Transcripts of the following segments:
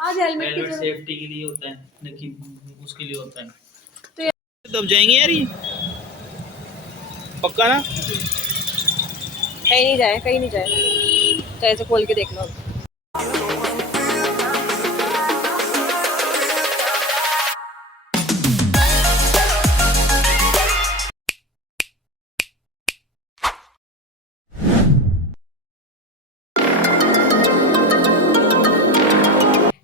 आज हेलमेट की जरूरत सेफ्टी के लिए होता है, लेकिन उसके लिए होता है। तो यार तब जाएंगे यार ये पक्का ना। कहीं नहीं जाए, कहीं नहीं जाए, चाहे से खोल के देख लो।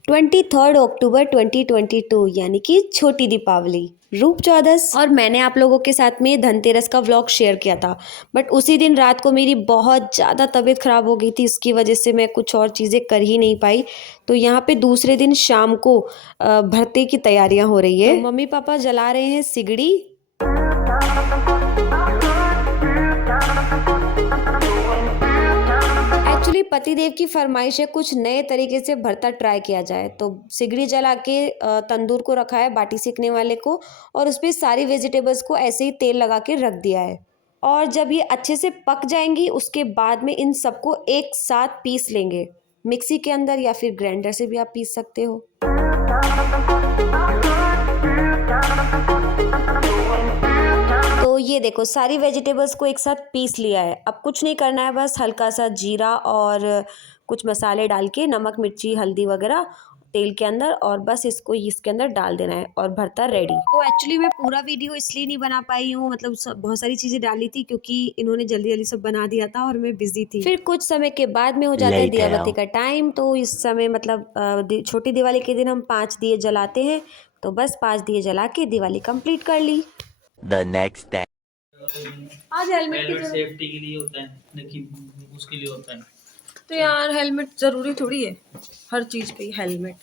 23 अक्टूबर 2022 यानी कि छोटी दीपावली, रूप चौदस। और मैंने आप लोगों के साथ में धनतेरस का व्लॉग शेयर किया था, बट उसी दिन रात को मेरी बहुत ज़्यादा तबीयत ख़राब हो गई थी। इसकी वजह से मैं कुछ और चीज़ें कर ही नहीं पाई। तो यहाँ पे दूसरे दिन शाम को भरते की तैयारियाँ हो रही है। तो मम्मी पापा जला रहे हैं सिगड़ी। एक्चुअली पतिदेव की फरमाइश है कुछ नए तरीके से भरता ट्राई किया जाए, तो सिगड़ी जला के तंदूर को रखा है बाटी सेकने वाले को, और उस पर सारी वेजिटेबल्स को ऐसे ही तेल लगा के रख दिया है। और जब ये अच्छे से पक जाएंगी उसके बाद में इन सबको एक साथ पीस लेंगे मिक्सी के अंदर, या फिर ग्राइंडर से भी आप पीस सकते हो। तो ये देखो सारी वेजिटेबल्स को एक साथ पीस लिया है। अब कुछ नहीं करना है, बस हल्का सा जीरा और कुछ मसाले डाल के, नमक मिर्ची हल्दी वगैरह तेल के अंदर, और बस इसको इसके अंदर डाल देना है और भरता रेडी। तो एक्चुअली मैं पूरा वीडियो इसलिए नहीं बना पाई हूँ, मतलब बहुत सारी चीज़ें डाली थी क्योंकि इन्होंने जल्दी जल्दी सब बना दिया था और मैं बिजी थी। फिर कुछ समय के बाद में हो जाता है दिया बत्ती का टाइम। तो इस समय मतलब छोटी दिवाली के दिन हम 5 दिए जलाते हैं, तो बस 5 दिए जला के दिवाली कंप्लीट कर ली। The next day. आज हेलमेट की जरूरत सेफ्टी के लिए होता है, लेकिन उसके लिए होता है। तो यार हेलमेट जरूरी थोड़ी है हर चीज पे हेलमेट।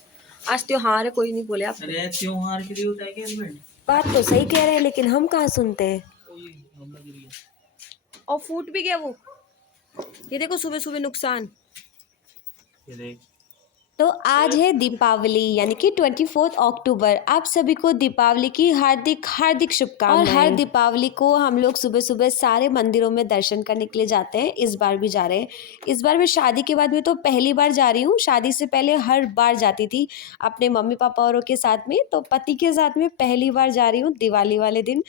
आज त्योहार है, कोई नहीं बोले आप। अरे त्योहार के लिए होता है क्या हेलमेट? बात तो सही कह रहे हैं, लेकिन हम कहाँ सुनते हैं। और फूट भी गया वो, ये देखो सुबह सुबह नुकसान। ये देख। तो आज है दीपावली यानी कि 24 अक्टूबर। आप सभी को दीपावली की हार्दिक हार्दिक शुभकामनाएं। और हर दीपावली को हम लोग सुबह सुबह सारे मंदिरों में दर्शन करने के लिए जाते हैं। इस बार भी जा रहे हैं। इस बार मैं शादी के बाद में तो पहली बार जा रही हूँ। शादी से पहले हर बार जाती थी अपने मम्मी पापा औरों के साथ में, तो पति के साथ में पहली बार जा रही हूँ दिवाली वाले दिन।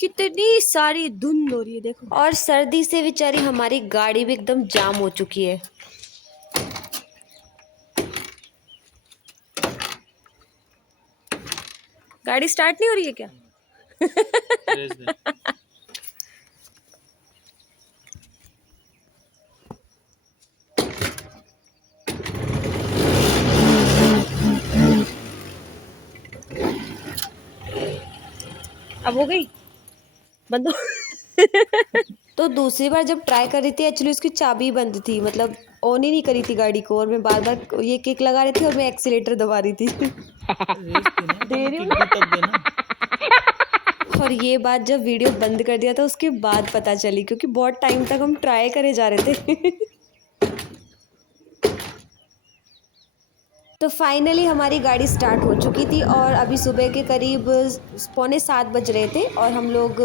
कितनी सारी धुंध हो रही है देखो, और सर्दी से बेचारी हमारी गाड़ी भी एकदम जाम हो चुकी है। गाड़ी स्टार्ट नहीं हो रही है क्या? अब हो गई बंद तो दूसरी बार जब ट्राई कर रही थी, एक्चुअली उसकी चाबी बंद थी, मतलब ऑन ही नहीं करी थी गाड़ी को, और मैं बार बार ये किक लगा रही थी और मैं एक्सीलेटर दबा रही थी। दे रही हूँ ना। और ये बात जब वीडियो बंद कर दिया था उसके बाद पता चली, क्योंकि बहुत टाइम तक हम ट्राई करे जा रहे थे। तो फाइनली हमारी गाड़ी स्टार्ट हो चुकी थी, और अभी सुबह के करीब 6:45 बज रहे थे, और हम लोग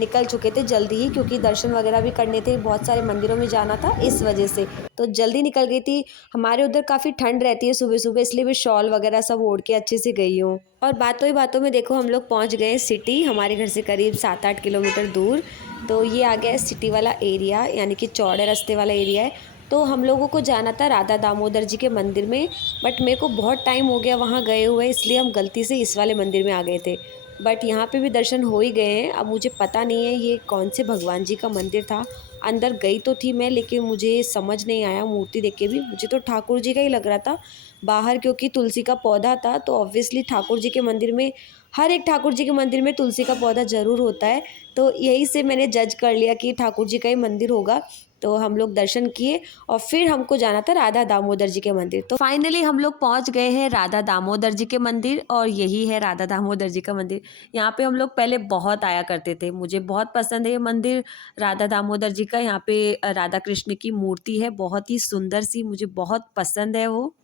निकल चुके थे जल्दी ही, क्योंकि दर्शन वगैरह भी करने थे, बहुत सारे मंदिरों में जाना था, इस वजह से तो जल्दी निकल गई थी। हमारे उधर काफ़ी ठंड रहती है सुबह सुबह, इसलिए मैं शॉल वगैरह सब ओढ़ के अच्छे से गई हूँ। और बातों ही बातों में देखो हम लोग पहुँच गए सिटी, हमारे घर से करीब 7-8 किलोमीटर दूर। तो ये आ गया सिटी वाला एरिया, यानी कि चौड़े रास्ते वाला एरिया है। तो हम लोगों को जाना था राधा दामोदर जी के मंदिर में, बट मेरे को बहुत टाइम हो गया वहाँ गए हुए, इसलिए हम गलती से इस वाले मंदिर में आ गए थे। बट यहाँ पे भी दर्शन हो ही गए हैं। अब मुझे पता नहीं है ये कौन से भगवान जी का मंदिर था। अंदर गई तो थी मैं, लेकिन मुझे समझ नहीं आया, मूर्ति देख के भी मुझे तो ठाकुर जी का ही लग रहा था बाहर, क्योंकि तुलसी का पौधा था, तो ऑब्वियसली ठाकुर जी के मंदिर में, हर एक ठाकुर जी के मंदिर में तुलसी का पौधा ज़रूर होता है। तो यही से मैंने जज कर लिया कि ठाकुर जी का ही मंदिर होगा। तो हम लोग दर्शन किए और फिर हमको जाना था राधा दामोदर जी के मंदिर। तो फाइनली हम लोग पहुंच गए हैं राधा दामोदर जी के मंदिर, और यही है राधा दामोदर जी का मंदिर। यहाँ पे हम लोग पहले बहुत आया करते थे, मुझे बहुत पसंद है ये मंदिर राधा दामोदर जी का। यहाँ पे राधा कृष्ण की मूर्ति है, बहुत ही सुंदर सी, मुझे बहुत पसंद है वो।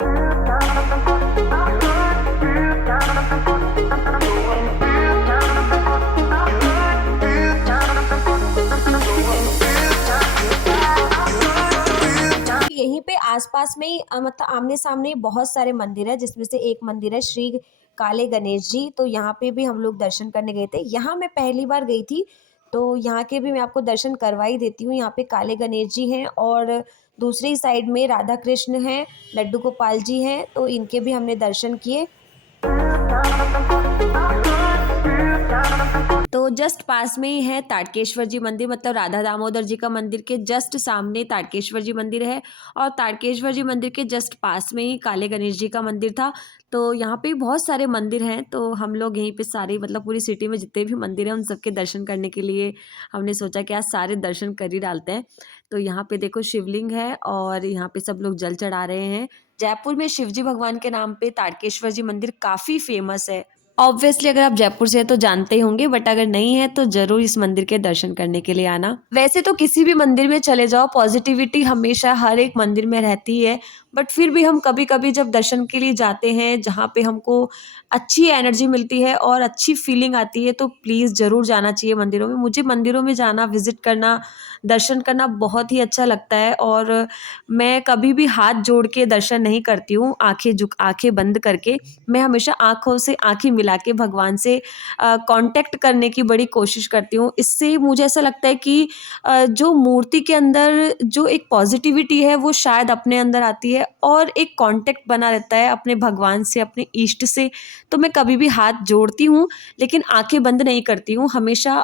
यहीं पे आसपास में ही मतलब आमने-सामने ही बहुत सारे मंदिर हैं, जिसमें से एक मंदिर है श्री काले गणेश जी, तो यहाँ पे भी हम लोग दर्शन करने गए थे। यहाँ मैं पहली बार गई थी, तो यहाँ के भी मैं आपको दर्शन करवा ही देती हूँ। यहाँ पे काले गणेश जी हैं और दूसरी साइड में राधा कृष्ण हैं, लड्डू गोपाल जी हैं, तो इनके भी हमने दर्शन किए। तो जस्ट पास में ही है तारकेश्वर जी मंदिर, मतलब राधा दामोदर जी का मंदिर के जस्ट सामने तारकेश्वर जी मंदिर है और तारकेश्वर जी मंदिर के जस्ट पास में ही काले गणेश जी का मंदिर था। तो यहाँ पे बहुत सारे मंदिर हैं, तो हम लोग यहीं पे सारे मतलब पूरी सिटी में जितने भी मंदिर हैं उन सबके दर्शन करने के लिए हमने सोचा कि आज सारे दर्शन कर ही डालते हैं। तो यहाँ पे देखो शिवलिंग है और यहाँ पे सब लोग जल चढ़ा रहे हैं। जयपुर में शिवजी भगवान के नाम पे तारकेश्वर जी मंदिर काफ़ी फेमस है। ऑब्वियसली अगर आप जयपुर से हैं तो जानते ही होंगे, बट अगर नहीं है तो जरूर इस मंदिर के दर्शन करने के लिए आना। वैसे तो किसी भी मंदिर में चले जाओ, पॉजिटिविटी हमेशा हर एक मंदिर में रहती है, बट फिर भी हम कभी कभी जब दर्शन के लिए जाते हैं जहाँ पे हमको अच्छी एनर्जी मिलती है और अच्छी फीलिंग आती है, तो प्लीज़ ज़रूर जाना चाहिए मंदिरों में। मुझे मंदिरों में जाना, विजिट करना, दर्शन करना बहुत ही अच्छा लगता है और मैं कभी भी हाथ जोड़ के दर्शन नहीं करती हूँ आंखें बंद करके। मैं हमेशा आँखों से आँखें मिला के भगवान से कांटेक्ट करने की बड़ी कोशिश करती हूँ। इससे मुझे ऐसा लगता है कि जो मूर्ति के अंदर जो एक पॉजिटिविटी है वो शायद अपने अंदर आती है और एक कांटेक्ट बना रहता है अपने भगवान से, अपने इष्ट से। तो मैं कभी भी हाथ जोड़ती हूँ लेकिन आंखें बंद नहीं करती हूँ, हमेशा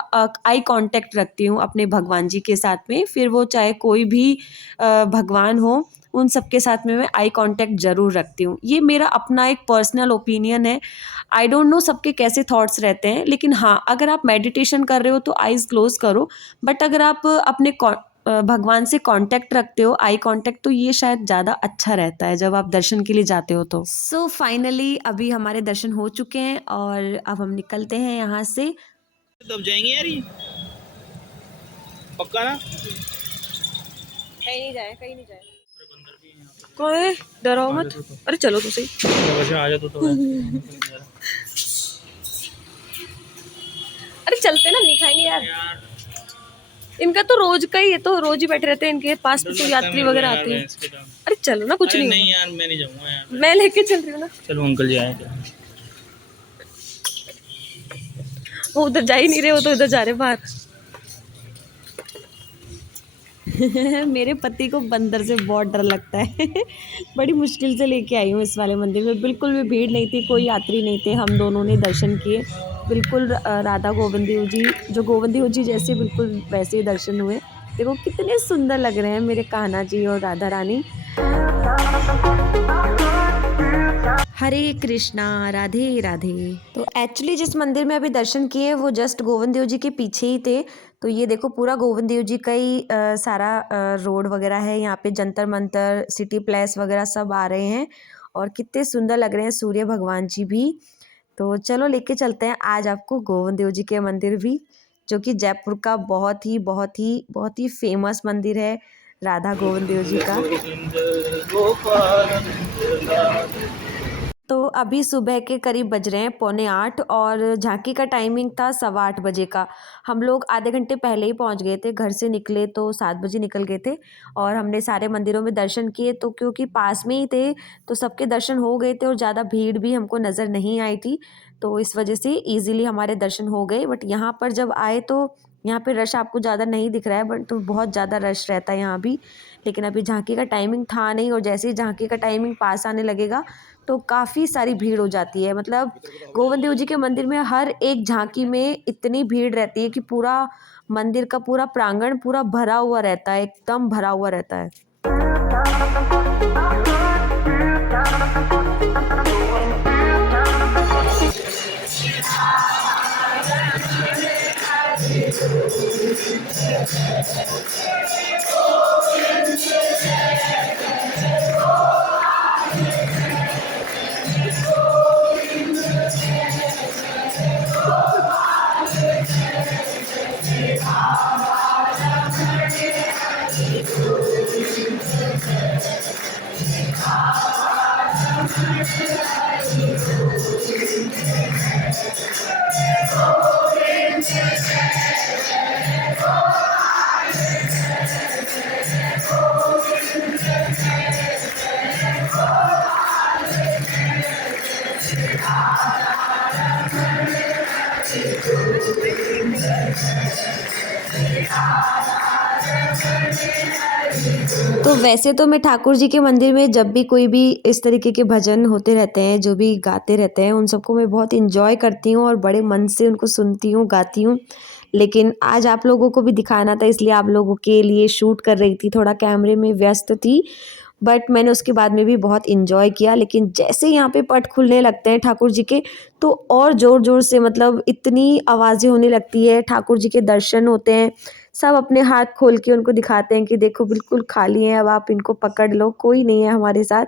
आई कांटेक्ट रखती हूँ अपने भगवान जी के साथ में, फिर वो चाहे कोई भी भगवान हो, उन सबके साथ में मैं आई कांटेक्ट ज़रूर रखती हूँ। ये मेरा अपना एक पर्सनल ओपिनियन है। आई डोंट नो सबके कैसे थॉट्स रहते हैं, लेकिन हाँ, अगर आप मेडिटेशन कर रहे हो तो आइज़ क्लोज़ करो, बट अगर आप अपने भगवान से कांटेक्ट रखते हो, आई कांटेक्ट, तो ये शायद ज़्यादा अच्छा रहता है जब आप दर्शन के लिए जाते हो तो। सो फाइनली अभी हमारे दर्शन हो चुके हैं और अब हम निकलते हैं यहाँ से। तब जाएंगे यार ये पक्का ना? कहीं नहीं जाए। कोई डरो मत। अरे चलो तो सही। आ जा तो अरे चलते ना, नहीं खाएंगे यार। इनका तो रोज का ही है, तो रोज ही बैठे रहते हैं, इनके पास तो यात्री वगैरह आते हैं। अरे चलो ना, कुछ नहीं नहीं यार, मैं नहीं जाऊंगा यार, मैं लेके चल रही हूँ ना। चलो अंकल जी आए। वो उधर जा ही नहीं रहे, वो तो इधर जा रहे बाहर। मेरे पति को बंदर से बहुत डर लगता है। बड़ी मुश्किल से लेके आई हूँ इस वाले मंदिर में। बिल्कुल भी भीड़ नहीं थी, कोई यात्री नहीं थे, हम दोनों ने दर्शन किए। बिल्कुल राधा गोविंद देव जी, जो गोविंद देव जी जैसे बिल्कुल वैसे ही दर्शन हुए। देखो कितने सुंदर लग रहे हैं मेरे कान्हा जी और राधा रानी। हरे कृष्णा, राधे राधे। तो एक्चुअली जिस मंदिर में अभी दर्शन किए वो जस्ट गोविंद देव जी के पीछे ही थे। तो ये देखो पूरा गोविंद देव जी का ही सारा रोड वगैरह है। यहाँ पे जंतर मंतर, सिटी प्लेस वगैरह सब आ रहे हैं और कितने सुंदर लग रहे हैं सूर्य भगवान जी भी। तो चलो लेके चलते हैं आज आपको गोविंद देव जी के मंदिर भी, जो कि जयपुर का बहुत ही फेमस मंदिर है, राधा गोविंद देव जी का। तो अभी सुबह के करीब बज रहे हैं 7:45 और झांकी का टाइमिंग था 8:15 बजे का। हम लोग आधे घंटे पहले ही पहुंच गए थे, घर से निकले तो 7 बजे निकल गए थे और हमने सारे मंदिरों में दर्शन किए। तो क्योंकि पास में ही थे तो सबके दर्शन हो गए थे और ज़्यादा भीड़ भी हमको नज़र नहीं आई थी, तो इस वजह से ईज़िली हमारे दर्शन हो गए। बट यहाँ पर जब आए तो यहाँ पे रश आपको ज़्यादा नहीं दिख रहा है, बट तो बहुत ज़्यादा रश रहता है यहाँ भी। लेकिन अभी झांकी का टाइमिंग था नहीं और जैसे ही झांकी का टाइमिंग पास आने लगेगा तो काफ़ी सारी भीड़ हो जाती है। मतलब गोविंद देव जी के मंदिर में हर एक झांकी में इतनी भीड़ रहती है कि पूरा मंदिर का पूरा प्रांगण पूरा भरा हुआ रहता है, एकदम भरा हुआ रहता है। तो वैसे तो मैं ठाकुर जी के मंदिर में जब भी कोई भी इस तरीके के भजन होते रहते हैं, जो भी गाते रहते हैं, उन सबको मैं बहुत एंजॉय करती हूँ और बड़े मन से उनको सुनती हूँ, गाती हूँ। लेकिन आज आप लोगों को भी दिखाना था, इसलिए आप लोगों के लिए शूट कर रही थी, थोड़ा कैमरे में व्यस्त थी। बट मैंने उसके बाद में भी बहुत एंजॉय किया। लेकिन जैसे ही यहाँ पे पट खुलने लगते हैं ठाकुर जी के, तो और ज़ोर-ज़ोर से, मतलब इतनी आवाज़ें होने लगती है, ठाकुर जी के दर्शन होते हैं। सब अपने हाथ खोल के उनको दिखाते हैं कि देखो बिल्कुल खाली हैं, अब आप इनको पकड़ लो, कोई नहीं है हमारे साथ,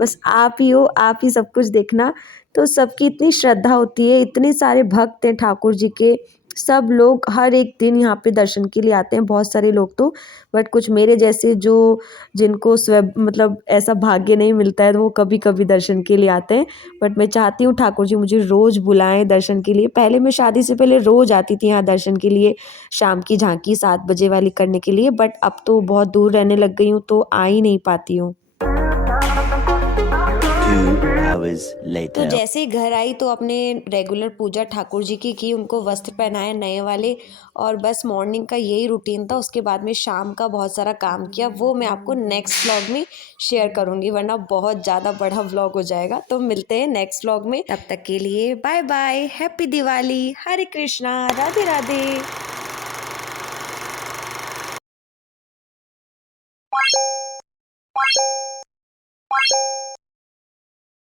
बस आप ही हो, आप ही सब कुछ देखना। तो सबकी इतनी श्रद्धा होती है, इतने सारे भक्त हैं ठाकुर जी के, सब लोग हर एक दिन यहाँ पे दर्शन के लिए आते हैं, बहुत सारे लोग तो। बट कुछ मेरे जैसे जो, जिनको मतलब ऐसा भाग्य नहीं मिलता है, तो वो कभी-कभी दर्शन के लिए आते हैं। बट मैं चाहती हूँ ठाकुर जी मुझे रोज़ बुलाएँ दर्शन के लिए। पहले मैं शादी से पहले रोज़ आती थी यहाँ दर्शन के लिए, शाम की झांकी 7 बजे वाली करने के लिए, बट अब तो बहुत दूर रहने लग गई हूँ, तो आ ही नहीं पाती हूँ। 2 hours तो later. जैसे ही घर आई तो अपने रेगुलर पूजा ठाकुर जी की, उनको वस्त्र पहनाए नए वाले, और बस मॉर्निंग का यही रूटीन था। उसके बाद में शाम का बहुत सारा काम किया, वो मैं आपको नेक्स्ट व्लॉग में शेयर करूँगी, वरना बहुत ज़्यादा बड़ा व्लॉग हो जाएगा। तो मिलते हैं नेक्स्ट व्लॉग में, तब तक के लिए बाय बाय, हैप्पी दिवाली, हरे कृष्णा, राधे राधे।